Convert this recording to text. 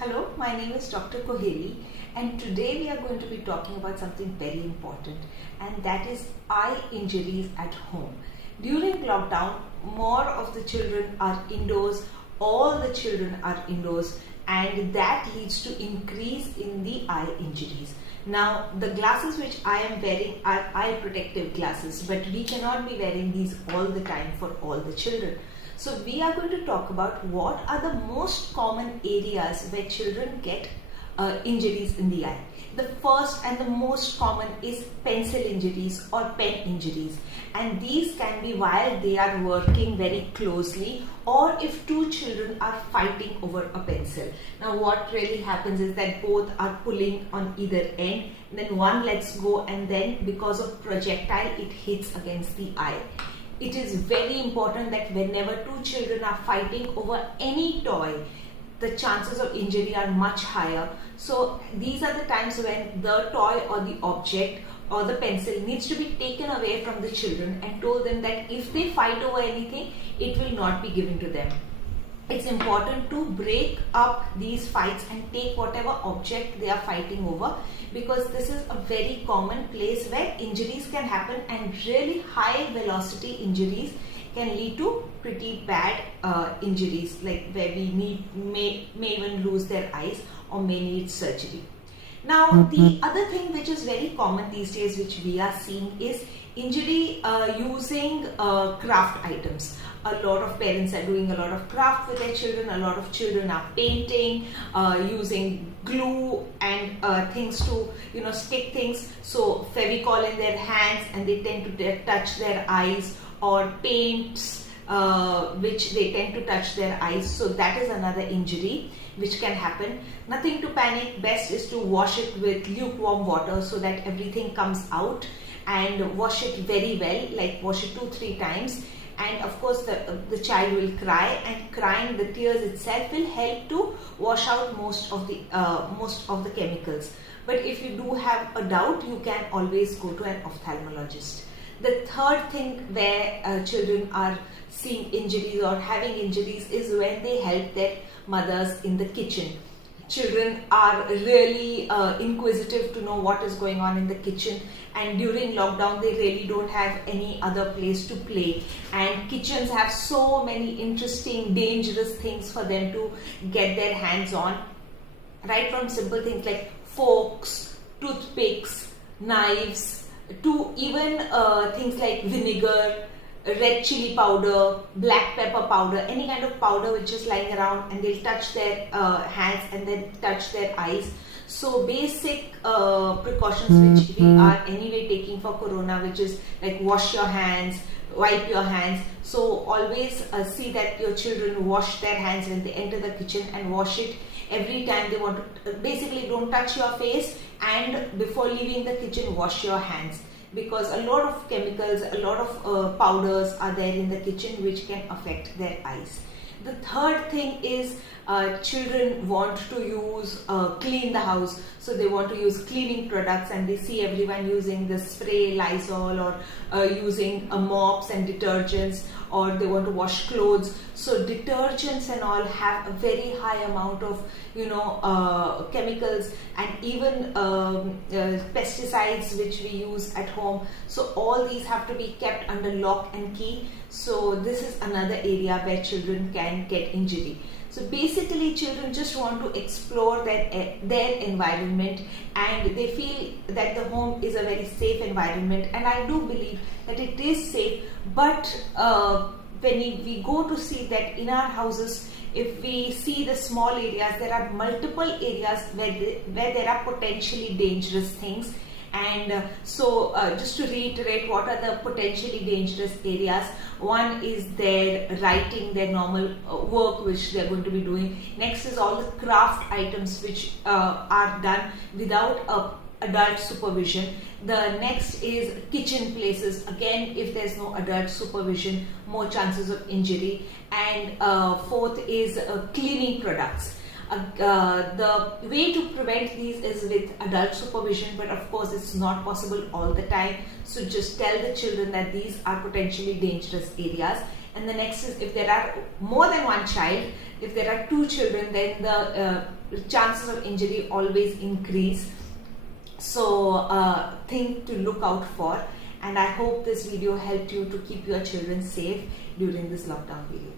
Hello, my name is Dr. Koheli, and today we are going to be talking about something very important, and that is eye injuries at home. During lockdown, more of the children are indoors, all the children are indoors, and that leads to increase in the eye injuries. Now, the glasses which I am wearing are eye protective glasses, but we cannot be wearing these all the time for all the children. So we are going to talk about what are the most common areas where children get injuries in the eye. The first and the most common is pencil injuries or pen injuries, and these can be while they are working very closely or if two children are fighting over a pencil. Now what really happens is that both are pulling on either end, and then one lets go, and then because of projectile it hits against the eye. It is very important that whenever two children are fighting over any toy, the chances of injury are much higher. So these are the times when the toy or the object or the pencil needs to be taken away from the children and told them that if they fight over anything, it will not be given to them. It's important to break up these fights and take whatever object they are fighting over, because this is a very common place where injuries can happen, and really high velocity injuries can lead to pretty bad injuries, like where we may even lose their eyes or may need surgery. Now, the other thing which is very common these days which we are seeing is injury using craft items. A lot of parents are doing a lot of craft with their children. A lot of children are painting, using glue and things to stick things. So Fevicol in their hands, and they tend to touch their eyes, or paints which they tend to touch their eyes. So that is another injury which can happen. Nothing to panic. Best is to wash it with lukewarm water so that everything comes out, and wash it very well, like wash it 2-3 times. And of course the child will cry, and crying, the tears itself will help to wash out most of the chemicals. But if you do have a doubt, you can always go to an ophthalmologist. The third thing where children are seeing injuries or having injuries is when they help their mothers in the kitchen. Children are really inquisitive to know what is going on in the kitchen, and during lockdown they really don't have any other place to play, and kitchens have so many interesting, dangerous things for them to get their hands on, right from simple things like forks, toothpicks, knives, to even things like vinegar, red chili powder, black pepper powder, any kind of powder which is lying around, and they'll touch their hands and then touch their eyes. So basic precautions which we are anyway taking for corona, which is like wash your hands, wipe your hands. So always see that your children wash their hands when they enter the kitchen, and wash it every time they want to. Basically, don't touch your face, and before leaving the kitchen, wash your hands, because a lot of chemicals, a lot of powders are there in the kitchen which can affect their eyes. The third thing is children want to clean the house, so they want to use cleaning products, and they see everyone using the spray Lysol, or using mops and detergents, or they want to wash clothes. So detergents and all have a very high amount of chemicals, and even pesticides which we use at home. So all these have to be kept under lock and key. So this is another area where children can get injury. So basically, children just want to explore their environment, and they feel that the home is a very safe environment, and I do believe that it is safe. But when we go to see that in our houses, if we see the small areas, there are multiple areas where there are potentially dangerous things. And so just to reiterate, what are the potentially dangerous areas? One is their writing, their normal work which they are going to be doing. Next is all the craft items which are done without adult supervision. The next is kitchen places. Again, if there's no adult supervision, more chances of injury. And fourth is cleaning products. The way to prevent these is with adult supervision, but of course it's not possible all the time. So just tell the children that these are potentially dangerous areas, And the next is, if there are more than one child, if there are two children, then the chances of injury always increase. So thing to look out for. And I hope this video helped you to keep your children safe during this lockdown period.